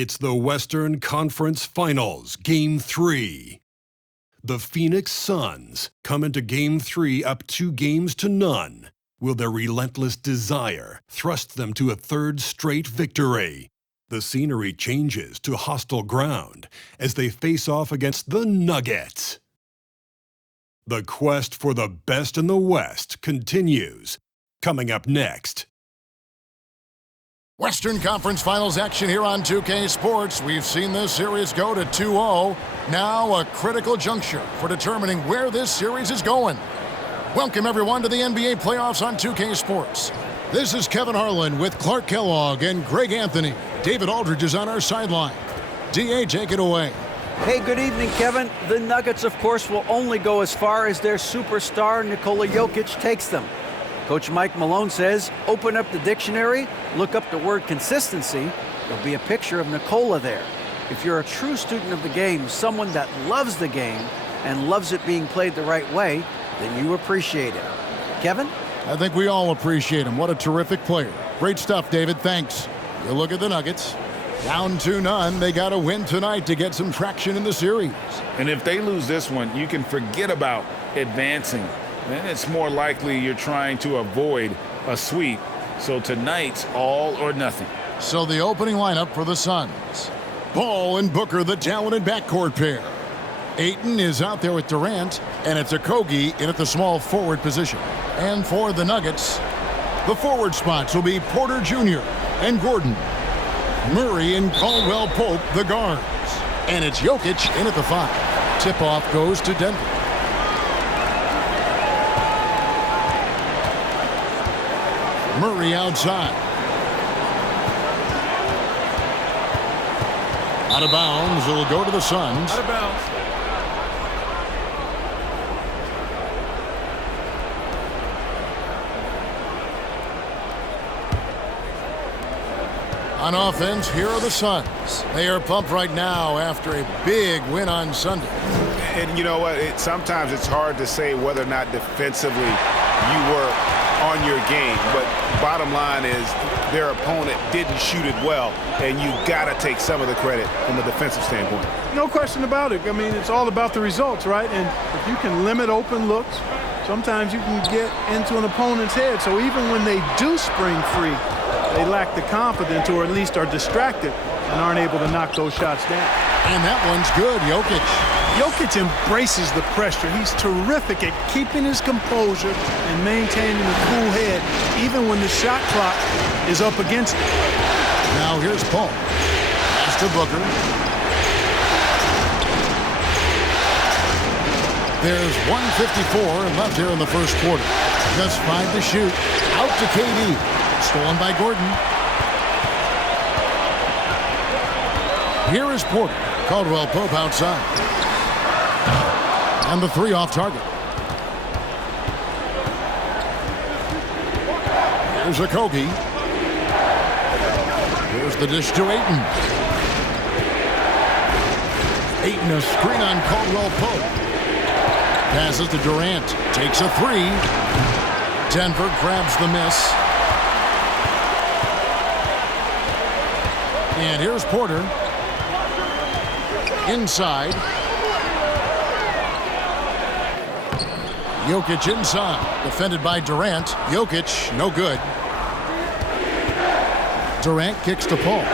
It's the Western Conference Finals, Game 3. The Phoenix Suns come into Game 3 up 2-0. Will their relentless desire thrust them to a third straight victory? The scenery changes to hostile ground as they face off against the Nuggets. The quest for the best in the West continues. Coming up next. Western Conference Finals action here on 2K Sports. We've seen this series go to 2-0. Now a critical juncture for determining where this series is going. Welcome everyone to the NBA playoffs on 2K Sports. This is Kevin Harlan with Clark Kellogg and Greg Anthony. David Aldridge is on our sideline. DA, take it away. Hey, good evening, Kevin. The Nuggets, of course, will only go as far as their superstar Nikola Jokic takes them. Coach Mike Malone says, open up the dictionary, look up the word consistency. There'll be a picture of Nikola there. If you're a true student of the game, someone that loves the game and loves it being played the right way, then you appreciate it. Kevin? I think we all appreciate him. What a terrific player. Great stuff, David. Thanks. You look at the Nuggets. Down 2-0. They got to win tonight to get some traction in the series. And if they lose this one, you can forget about advancing. Then it's more likely you're trying to avoid a sweep. So tonight's all or nothing. So the opening lineup for the Suns. Ball and Booker, the talented backcourt pair. Ayton is out there with Durant, and it's Okogie in at the small forward position. And for the Nuggets, the forward spots will be Porter Jr. and Gordon. Murray and Caldwell Pope, the guards. And it's Jokic in at the 5. Tip-off goes to Denver. Murray outside. Out of bounds. It'll go to the Suns. Out of bounds. On offense, here are the Suns. They are pumped right now after a big win on Sunday. And you know what? Sometimes it's hard to say whether or not defensively you were on your game. But bottom line is their opponent didn't shoot it well, and you got to take some of the credit from a defensive standpoint. No question about it. I mean, it's all about the results, right? And if you can limit open looks, sometimes you can get into an opponent's head. So even when they do spring free, they lack the confidence or at least are distracted and aren't able to knock those shots down. And that one's good, Jokic. Jokic embraces the pressure. He's terrific at keeping his composure and maintaining a cool head even when the shot clock is up against him. Now here's Paul. Pass to Booker. There's 1:54 left here in the first quarter. Just 5 to shoot. Out to KD. Stolen by Gordon. Here is Porter. Caldwell Pope outside. And the 3 off target. Here's Okogie. Here's the dish to Ayton. Ayton a screen on Caldwell Pope. Passes to Durant. Takes a 3. Denver grabs the miss. And here's Porter. Inside. Jokic inside. Defended by Durant. Jokic, no good. Durant kicks to Paul.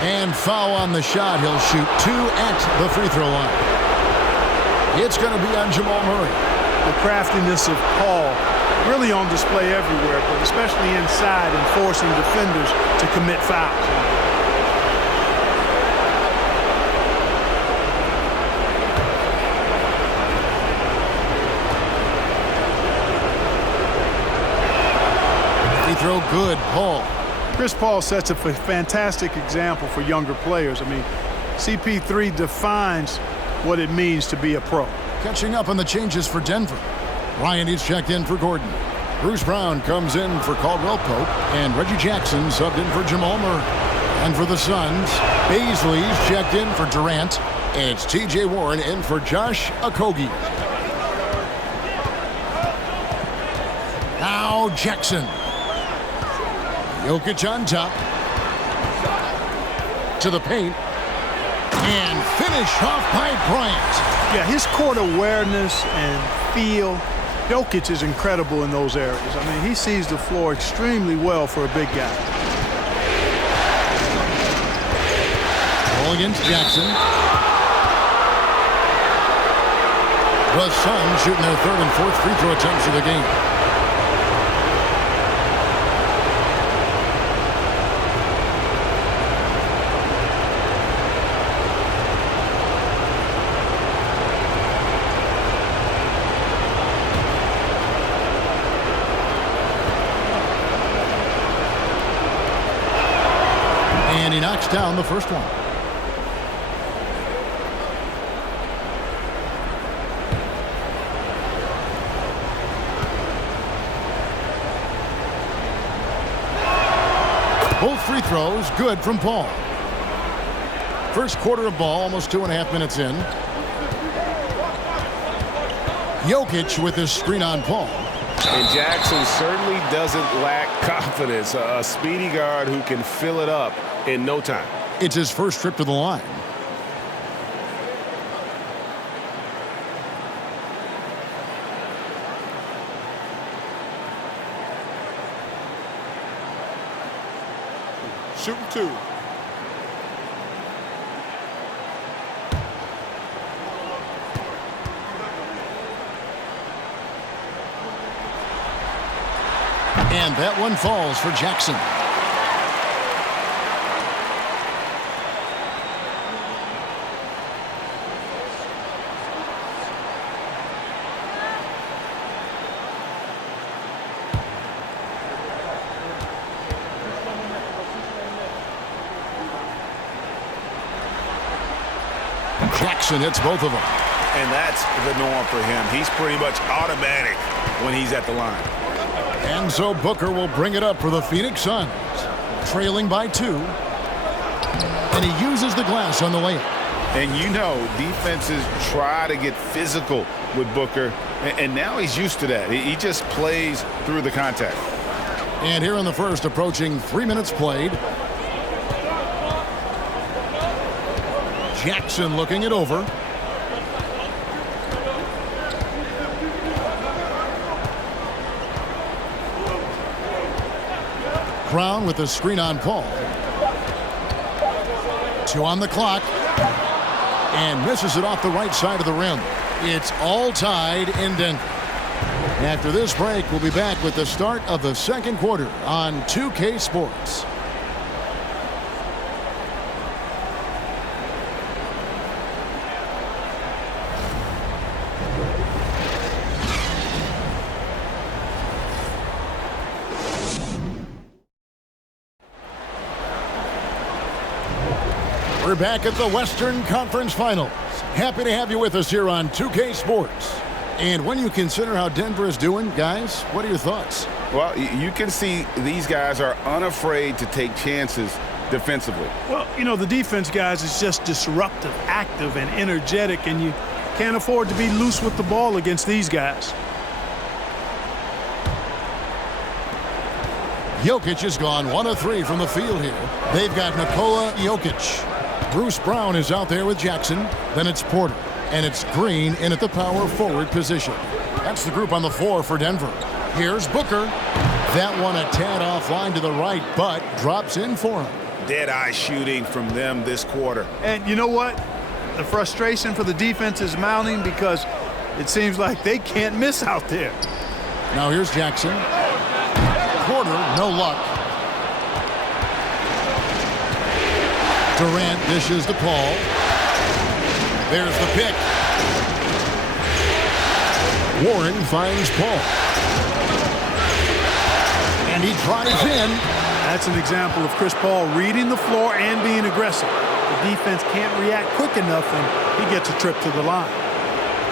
And foul on the shot. He'll shoot 2 at the free throw line. It's going to be on Jamal Murray. The craftiness of Paul really on display everywhere, but especially inside and forcing defenders to commit fouls. Throw good, Paul. Chris Paul sets a fantastic example for younger players. I mean, CP3 defines what it means to be a pro. Catching up on the changes for Denver. Ryan is checked in for Gordon. Bruce Brown comes in for Caldwell Pope, and Reggie Jackson subbed in for Jamal Murray. And for the Suns, Baisley's checked in for Durant, and it's T.J. Warren in for Josh Okogie. Now Jackson. Jokic on top. to the paint. And finish off by Bryant. Yeah, his court awareness and feel, Jokic is incredible in those areas. I mean, he sees the floor extremely well for a big guy. Ball against Jackson. The Suns shooting their third and fourth free throw attempts of the game. And he knocks down the first one. Both free throws good from Paul. First quarter of ball, almost 2.5 minutes in. Jokic with his screen on Paul. And Jackson certainly doesn't lack confidence. A speedy guard who can fill it up in no time. It's his first trip to the line. Shooting two. And that one falls for Jackson. Jackson hits both of them. And that's the norm for him. He's pretty much automatic when he's at the line. And so Booker will bring it up for the Phoenix Suns. Trailing by 2. And he uses the glass on the layup. And you know, defenses try to get physical with Booker. And now he's used to that. He just plays through the contact. And here in the first, approaching 3 minutes played. Jackson looking it over. Brown with the screen on Paul. 2 on the clock. And misses it off the right side of the rim. It's all tied in Denver. After this break, we'll be back with the start of the second quarter on 2K Sports. We're back at the Western Conference Finals. Happy to have you with us here on 2K Sports. And when you consider how Denver is doing, guys, what are your thoughts? Well, you can see these guys are unafraid to take chances defensively. Well, you know, the defense, guys, is just disruptive, active, and energetic, and you can't afford to be loose with the ball against these guys. Jokic has gone 1 of 3 from the field here. They've got Nikola Jokic. Bruce Brown is out there with Jackson. Then it's Porter. And it's Green in at the power forward position. That's the group on the floor for Denver. Here's Booker. That one a tad offline to the right, but drops in for him. Dead-eye shooting from them this quarter. And you know what? The frustration for the defense is mounting because it seems like they can't miss out there. Now here's Jackson. Porter, no luck. Durant dishes to Paul. There's the pick. Warren finds Paul. And he drives in. That's an example of Chris Paul reading the floor and being aggressive. The defense can't react quick enough, and he gets a trip to the line.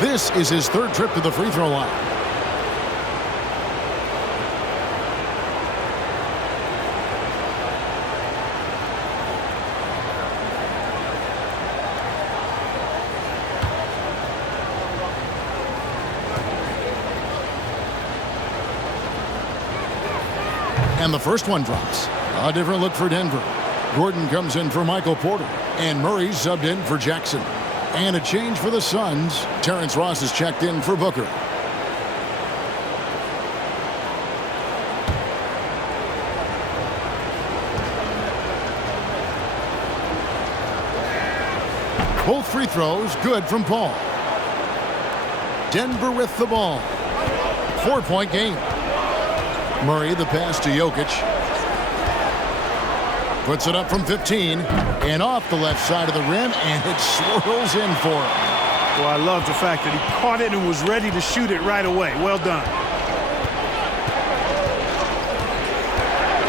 This is his third trip to the free throw line. And the first one drops. A different look for Denver. Gordon comes in for Michael Porter, and Murray's subbed in for Jackson. And a change for the Suns. Terrence Ross is checked in for Booker. Both free throws good from Paul. Denver with the ball. 4-point game. Murray the pass to Jokic. Puts it up from 15 and off the left side of the rim, and it swirls in for him. Well, I love the fact that he caught it and was ready to shoot it right away. Well done.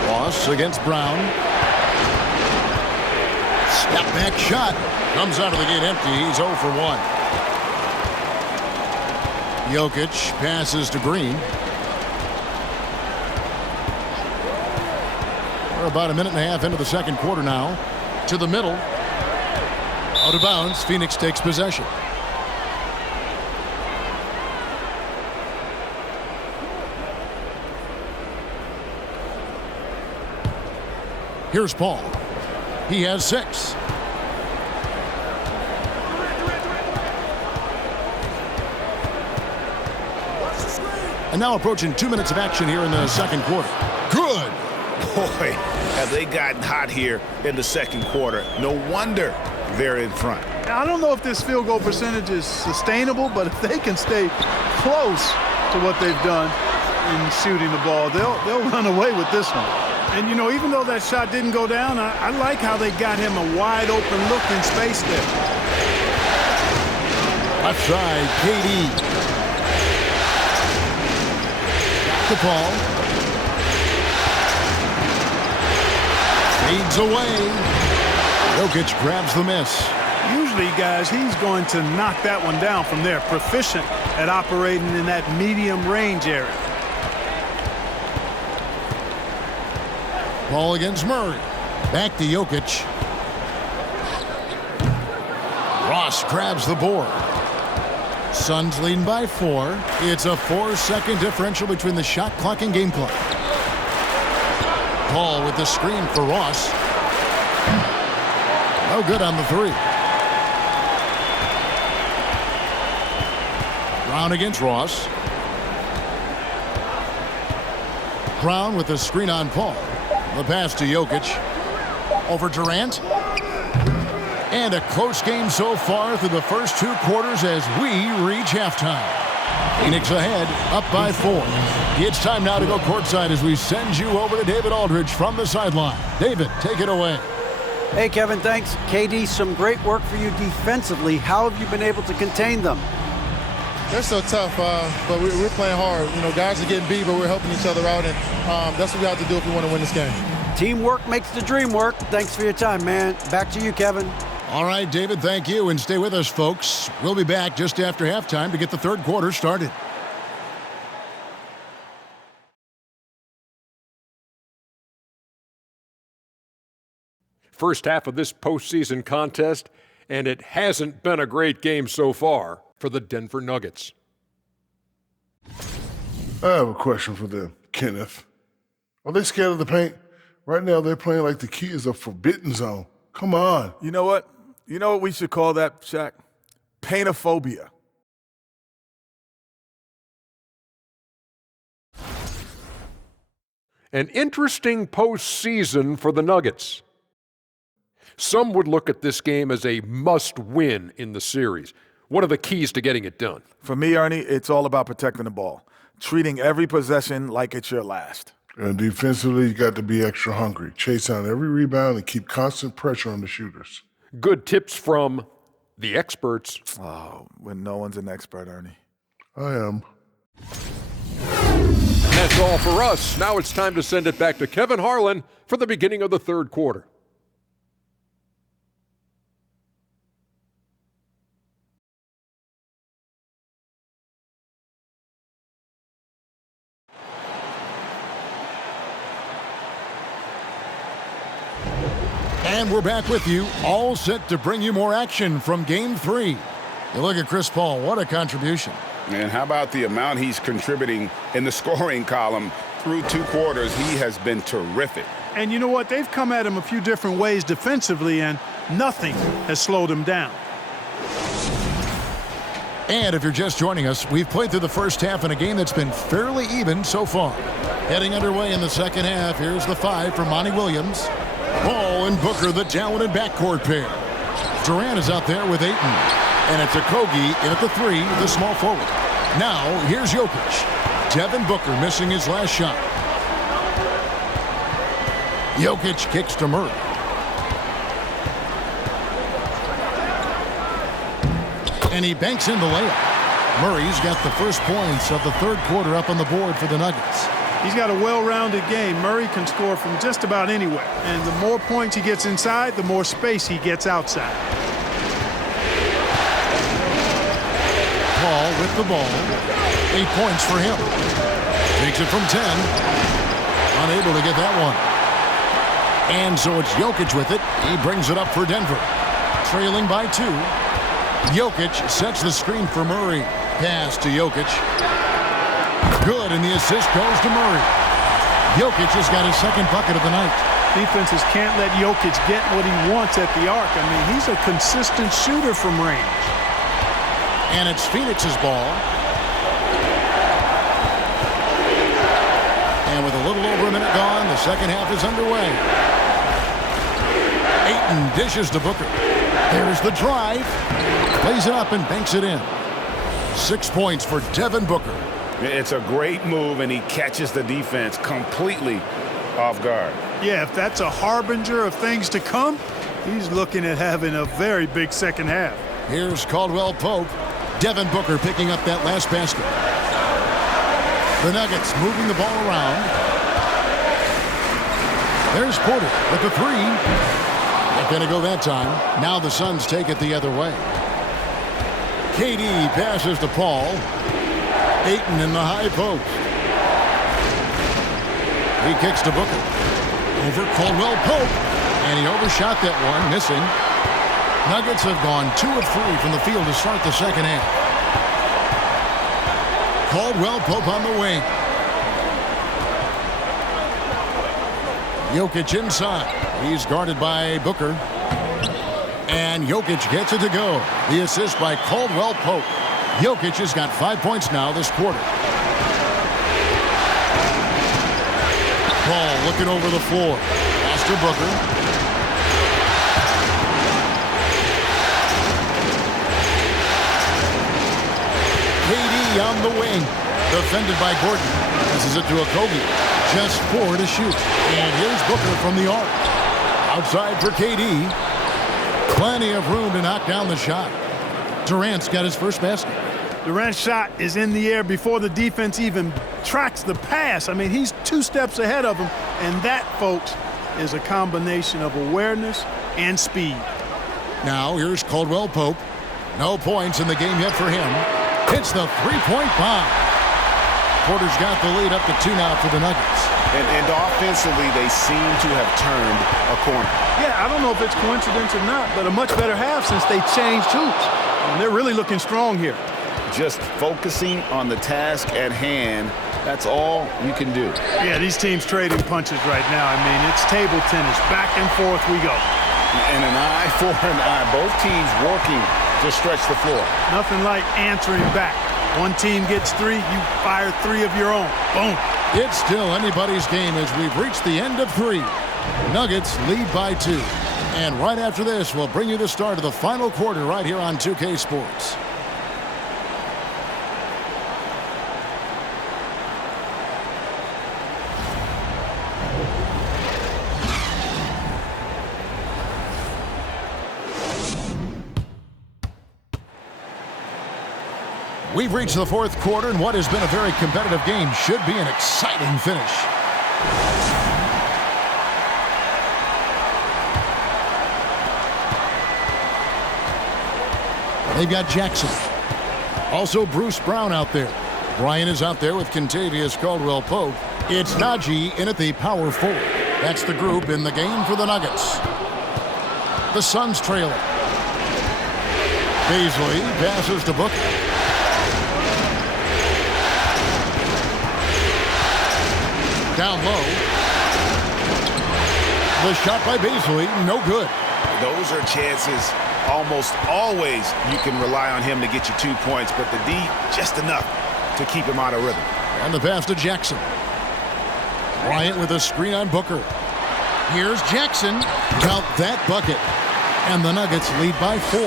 Ross against Brown. Step back shot. Comes out of the gate empty. He's 0 for 1. Jokic passes to Green. We're about a minute and a half into the second quarter now. To the middle. Out of bounds. Phoenix takes possession. Here's Paul. He has 6. And now approaching 2 minutes of action here in the second quarter. Good. Boy, have they gotten hot here in the second quarter. No wonder they're in front. Now, I don't know if this field goal percentage is sustainable, but if they can stay close to what they've done in shooting the ball, they'll run away with this one. And, you know, even though that shot didn't go down, I like how they got him a wide open look in space there. Left side, KD. The ball. Fades away. Jokic grabs the miss. Usually, guys, he's going to knock that one down from there. Proficient at operating in that medium range area. Ball against Murray. Back to Jokic. Ross grabs the board. Suns leading by 4. It's a 4-second differential between the shot clock and game clock. Paul with the screen for Ross. No good on the 3. Brown against Ross. Brown with the screen on Paul. The pass to Jokic. Over Durant. And a close game so far through the first 2 quarters as we reach halftime. Phoenix ahead, up by 4. It's time now to go courtside as we send you over to David Aldridge from the sideline. David, take it away. Hey, Kevin, thanks. KD, some great work for you defensively. How have you been able to contain them? They're so tough, but we're playing hard. You know, guys are getting beat, but we're helping each other out, and that's what we have to do if we want to win this game. Teamwork makes the dream work. Thanks for your time, man. Back to you, Kevin. All right, David, thank you, and stay with us, folks. We'll be back just after halftime to get the third quarter started. First half of this postseason contest, and it hasn't been a great game so far for the Denver Nuggets. I have a question for them, Kenneth. Are they scared of the paint? Right now, they're playing like the key is a forbidden zone. Come on. You know what? You know what we should call that, Shaq? Paintophobia. An interesting postseason for the Nuggets. Some would look at this game as a must-win in the series. What are the keys to getting it done? For me, Ernie, it's all about protecting the ball, treating every possession like it's your last. And defensively, you got to be extra hungry. Chase down every rebound and keep constant pressure on the shooters. Good tips from the experts. Oh, when no one's an expert, Ernie. I am. That's all for us. Now it's time to send it back to Kevin Harlan for the beginning of the third quarter. And we're back with you, all set to bring you more action from Game 3. You look at Chris Paul, what a contribution. And how about the amount he's contributing in the scoring column through 2 quarters? He has been terrific. And you know what? They've come at him a few different ways defensively, and nothing has slowed him down. And if you're just joining us, we've played through the first half in a game that's been fairly even so far. Heading underway in the second half, here's the 5 for Monty Williams. Ball and Booker, the talented backcourt pair. Durant is out there with Ayton. And it's Okogie in at the 3, the small forward. Now, here's Jokic. Devin Booker missing his last shot. Jokic kicks to Murray. And he banks in the layup. Murray's got the first points of the third quarter up on the board for the Nuggets. He's got a well-rounded game. Murray can score from just about anywhere. And the more points he gets inside, the more space he gets outside. Paul with the ball. 8 points for him. Takes it from 10. Unable to get that one. And so it's Jokic with it. He brings it up for Denver. Trailing by 2. Jokic sets the screen for Murray. Pass to Jokic. Good, and the assist goes to Murray. Jokic has got his second bucket of the night. Defenses can't let Jokic get what he wants at the arc. I mean, he's a consistent shooter from range. And it's Phoenix's ball. And with a little over a minute gone, the second half is underway. Ayton dishes to Booker. There's the drive. Plays it up and banks it in. 6 points for Devin Booker. It's a great move, and he catches the defense completely off guard. Yeah, if that's a harbinger of things to come, he's looking at having a very big second half. Here's Caldwell Pope. Devin Booker picking up that last basket. The Nuggets moving the ball around. There's Porter with the 3. Not going to go that time. Now the Suns take it the other way. KD passes to Paul. Ayton in the high post. He kicks to Booker. Over Caldwell Pope. And he overshot that one, missing. Nuggets have gone 2 of 3 from the field to start the second half. Caldwell Pope on the wing. Jokic inside. He's guarded by Booker. And Jokic gets it to go. The assist by Caldwell Pope. Jokic has got 5 points now this quarter. Ball looking over the floor. Pass to Booker. KD on the wing. Defended by Gordon. Passes it to Okogie. Just 4 to shoot. And here's Booker from the arc. Outside for KD. Plenty of room to knock down the shot. Durant's got his first basket. Durant's shot is in the air before the defense even tracks the pass. I mean, he's 2 steps ahead of him. And that, folks, is a combination of awareness and speed. Now here's Caldwell Pope. No points in the game yet for him. Hits the 3-point bomb. Porter's got the lead up to 2 now for the Nuggets. And offensively, they seem to have turned a corner. Yeah, I don't know if it's coincidence or not, but a much better half since they changed hoops. And they're really looking strong here. Just focusing on the task at hand, that's all you can do. Yeah, these teams trading punches right now. I mean, it's table tennis. Back and forth we go. And an eye for an eye. Both teams working to stretch the floor. Nothing like answering back. One team gets 3, you fire 3 of your own. Boom. It's still anybody's game as we've reached the end of 3. Nuggets lead by 2. And right after this, we'll bring you the start of the final quarter right here on 2K Sports. We've reached the 4th quarter, and what has been a very competitive game should be an exciting finish. They've got Jackson. Also Bruce Brown out there. Bryant is out there with Kentavious Caldwell-Pope. It's Najee in at the power forward. That's the group in the game for the Nuggets. The Suns trailing. Beasley passes to Booker. Down low. The shot by Beasley, no good. Those are chances almost always you can rely on him to get you 2 points, but the D, just enough to keep him out of rhythm. And the pass to Jackson. Bryant with a screen on Booker. Here's Jackson. Count that bucket. And the Nuggets lead by 4.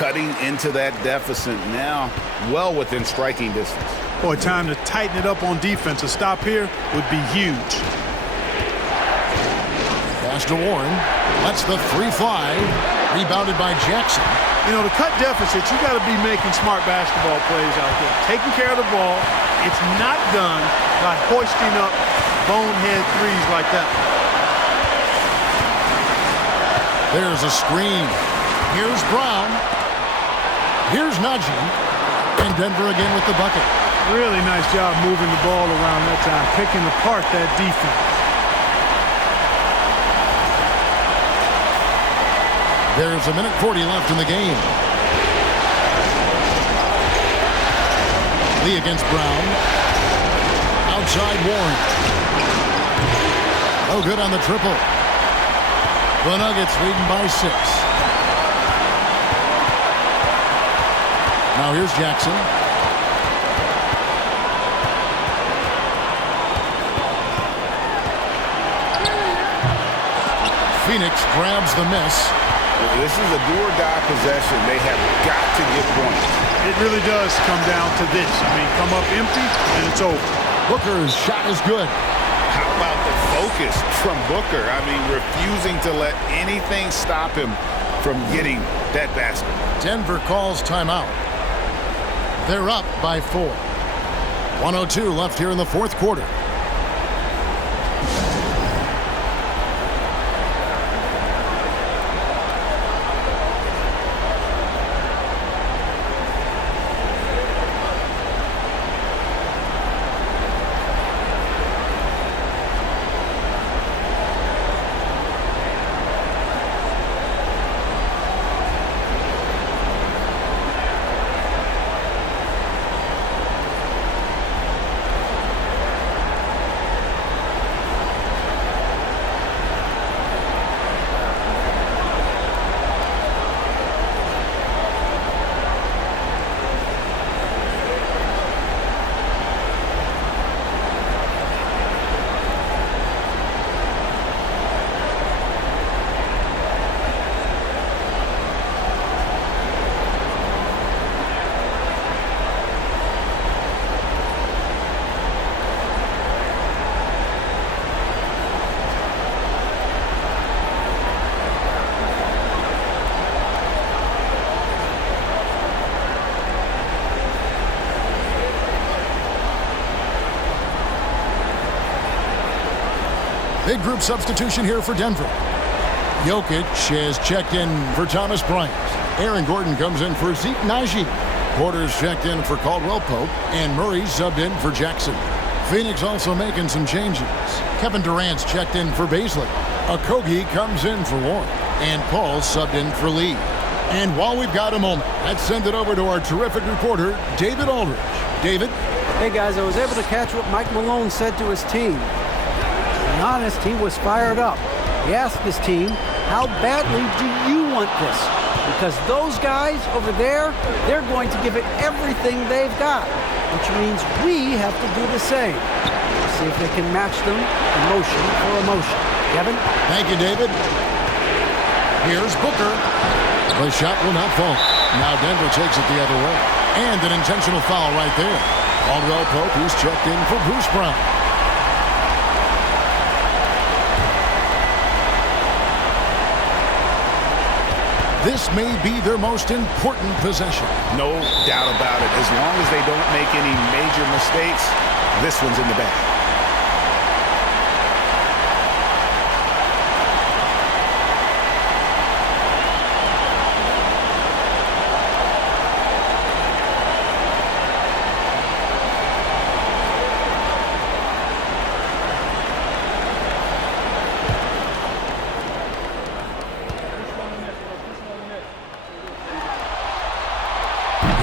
Cutting into that deficit now, well within striking distance. Boy, time to tighten it up on defense. A stop here would be huge. Pass to Warren. Lets the 3 fly. Rebounded by Jackson. You know, to cut deficits, you got to be making smart basketball plays out there. Taking care of the ball. It's not done by hoisting up bonehead threes like that. There's a screen. Here's Brown. Here's Najee. And Denver again with the bucket. Really nice job moving the ball around that time, picking apart that defense. There's 1:40 left in the game. Lee against Brown. Outside Warren. No good on the triple. The Nuggets leading by 6. Now here's Jackson. Phoenix grabs the miss. This is a do-or-die possession. They have got to get points. It really does come down to this. I mean, come up empty, and it's over. Booker's shot is good. How about the focus from Booker? I mean, refusing to let anything stop him from getting that basket. Denver calls timeout. They're up by 4. 1:02 left here in the fourth quarter. Big group substitution here for Denver. Jokic has checked in for Thomas Bryant. Aaron Gordon comes in for Zeke Najee. Porter's checked in for Caldwell Pope. And Murray subbed in for Jackson. Phoenix also making some changes. Kevin Durant's checked in for Beasley. Okogie comes in for Warren. And Paul subbed in for Lee. And while we've got a moment, let's send it over to our terrific reporter, David Aldridge. David? Hey, guys, I was able to catch what Mike Malone said to his team. To be honest, he was fired up. He asked his team, how badly do you want this? Because those guys over there, they're going to give it everything they've got, which means we have to do the same. See if they can match them emotion for emotion. Kevin? Thank you, David. Here's Booker. The shot will not fall. Now Denver takes it the other way. And an intentional foul right there. Caldwell Pope, who's checked in for Bruce Brown. This may be their most important possession. No doubt about it. As long as they don't make any major mistakes, this one's in the bag.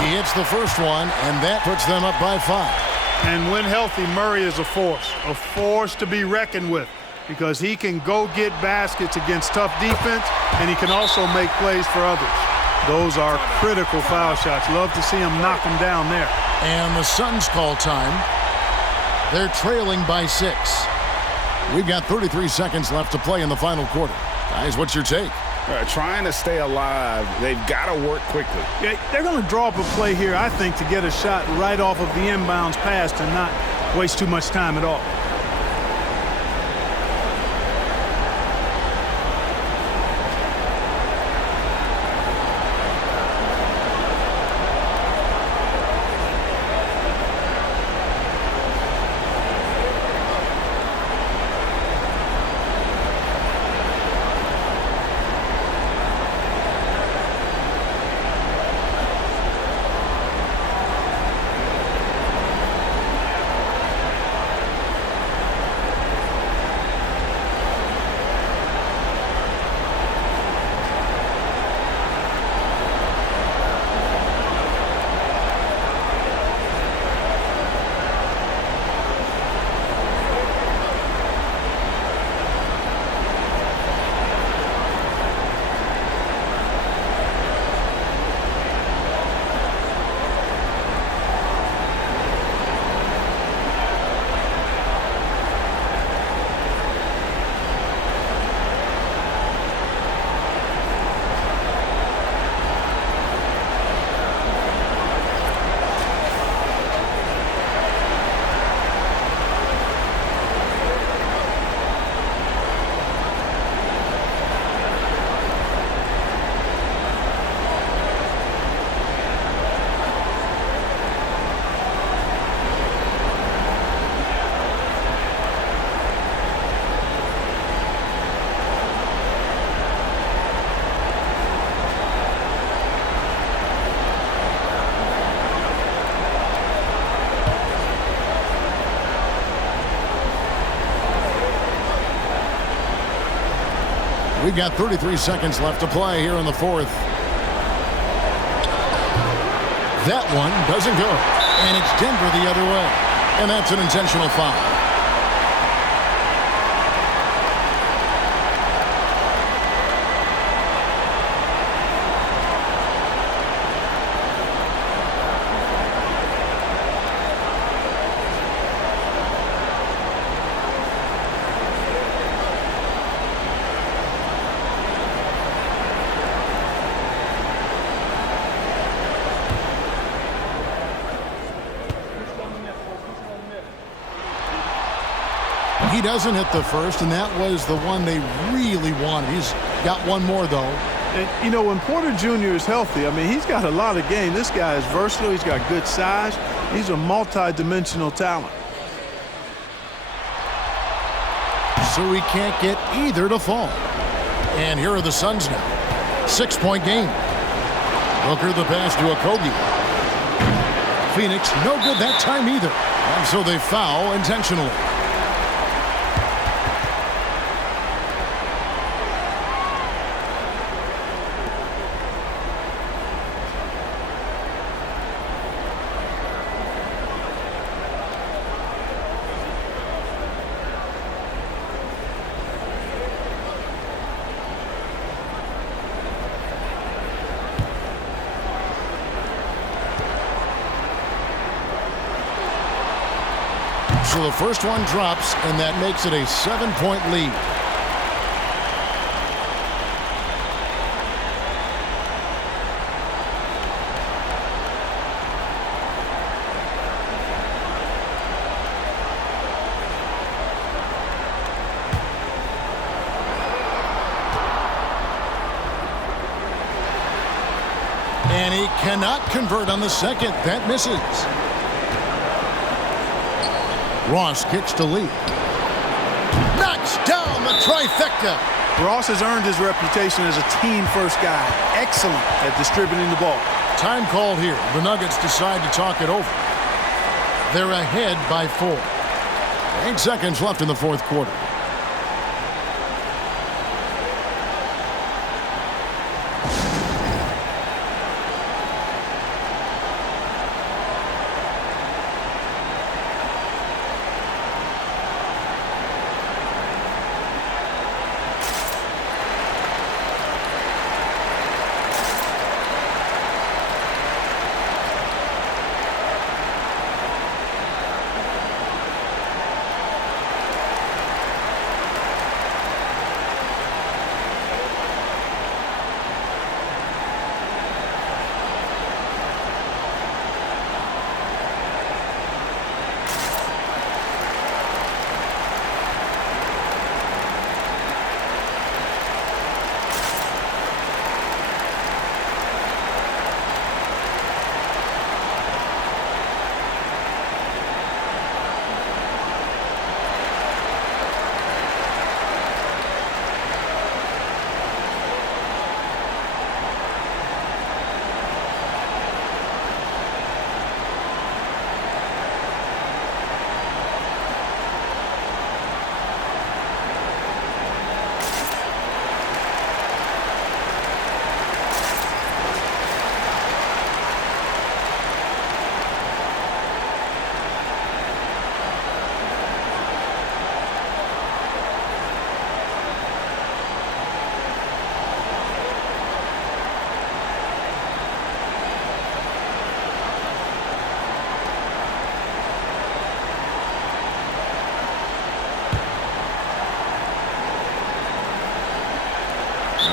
He hits the first one, and that puts them up by 5. And when healthy, Murray is a force to be reckoned with. because he can go get baskets against tough defense, and he can also make plays for others. Those are critical foul shots. Love to see him knock them down there. And the Suns call time. They're trailing by 6. We've got 33 seconds left to play in the final quarter. Guys, what's your take? Trying to stay alive, they've got to work quickly. Yeah, they're going to draw up a play here, I think, to get a shot right off of the inbounds pass and not waste too much time at all. We've got 33 seconds left to play here in the fourth. That one doesn't go. And it's Denver the other way. And that's an intentional foul. He doesn't hit the first, and that was the one they really wanted. He's got one more, though. And, you know, when Porter Jr. is healthy, I mean, he's got a lot of game. This guy is versatile. He's got good size. He's a multi-dimensional talent. So he can't get either to fall. And here are the Suns now. 6-point game. Booker the pass to Okogie. Phoenix no good that time either. And so they foul intentionally. So the first one drops, and that makes it a 7-point lead. And he cannot convert on the second. That misses. Ross kicks to Lee. Knocks down the trifecta. Ross has earned his reputation as a team-first guy. Excellent at distributing the ball. Time called here. The Nuggets decide to talk it over. They're ahead by 4. 8 seconds left in the fourth quarter.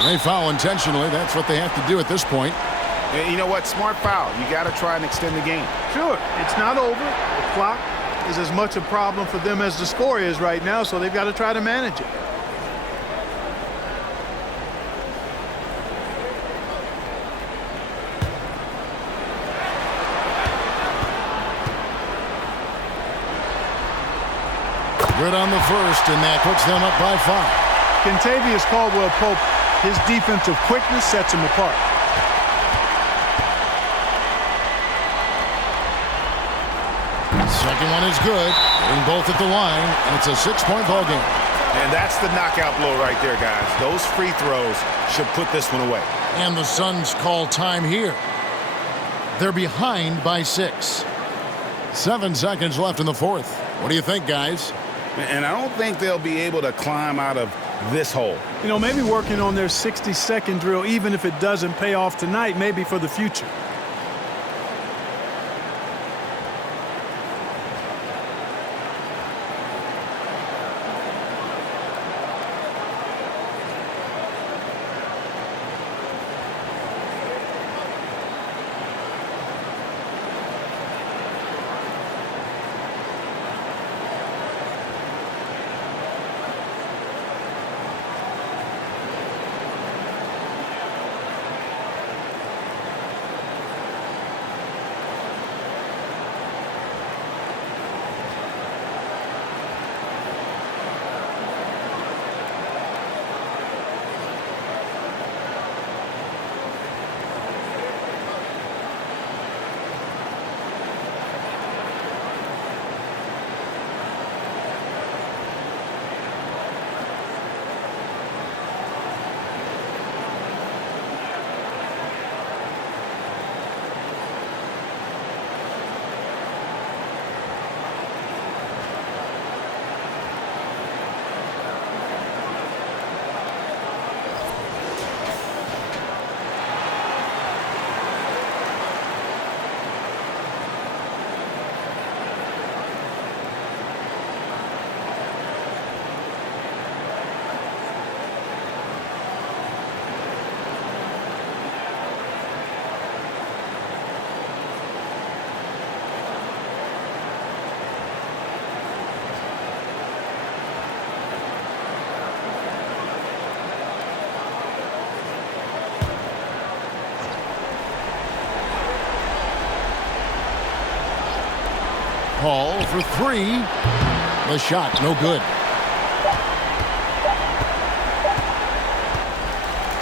And they foul intentionally. That's what they have to do at this point. And you know what? Smart foul. You got to try and extend the game. Sure, it's not over. The clock is as much a problem for them as the score is right now, so they've got to try to manage it. Good on the first, and that puts them up by 5. Kentavious Caldwell-Pope, his defensive quickness sets him apart. Second one is good. Getting both at the line, and it's a 6-point ball game. And that's the knockout blow right there, guys. Those free throws should put this one away. And the Suns call time here. They're behind by 6. 7 seconds left in the fourth. What do you think, guys? And I don't think they'll be able to climb out of this hole. You know, maybe working on their 60-second drill, even if it doesn't pay off tonight, maybe for the future. Hall for 3. The shot, no good.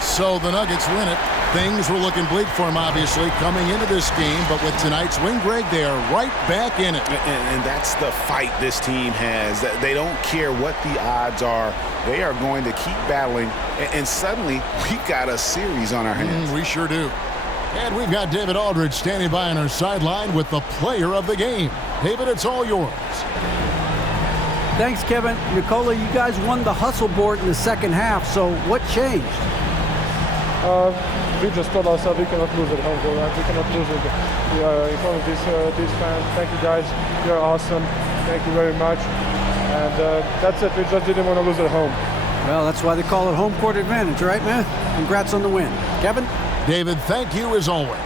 So the Nuggets win it. Things were looking bleak for them, obviously, coming into this game. But with tonight's win, Greg, they are right back in it. And that's the fight this team has. They don't care what the odds are. They are going to keep battling. And suddenly, we've got a series on our hands. We sure do. And we've got David Aldridge standing by on our sideline with the player of the game. David, it's all yours. Thanks, Kevin. Nikola, you guys won the hustle board in the second half, so what changed? We just told ourselves we cannot lose at home, right? We cannot lose in front of these fans. Thank you, guys. You're awesome. Thank you very much. And that's it. We just didn't want to lose at home. Well, that's why they call it home court advantage, right, man? Congrats on the win. Kevin? David, thank you as always.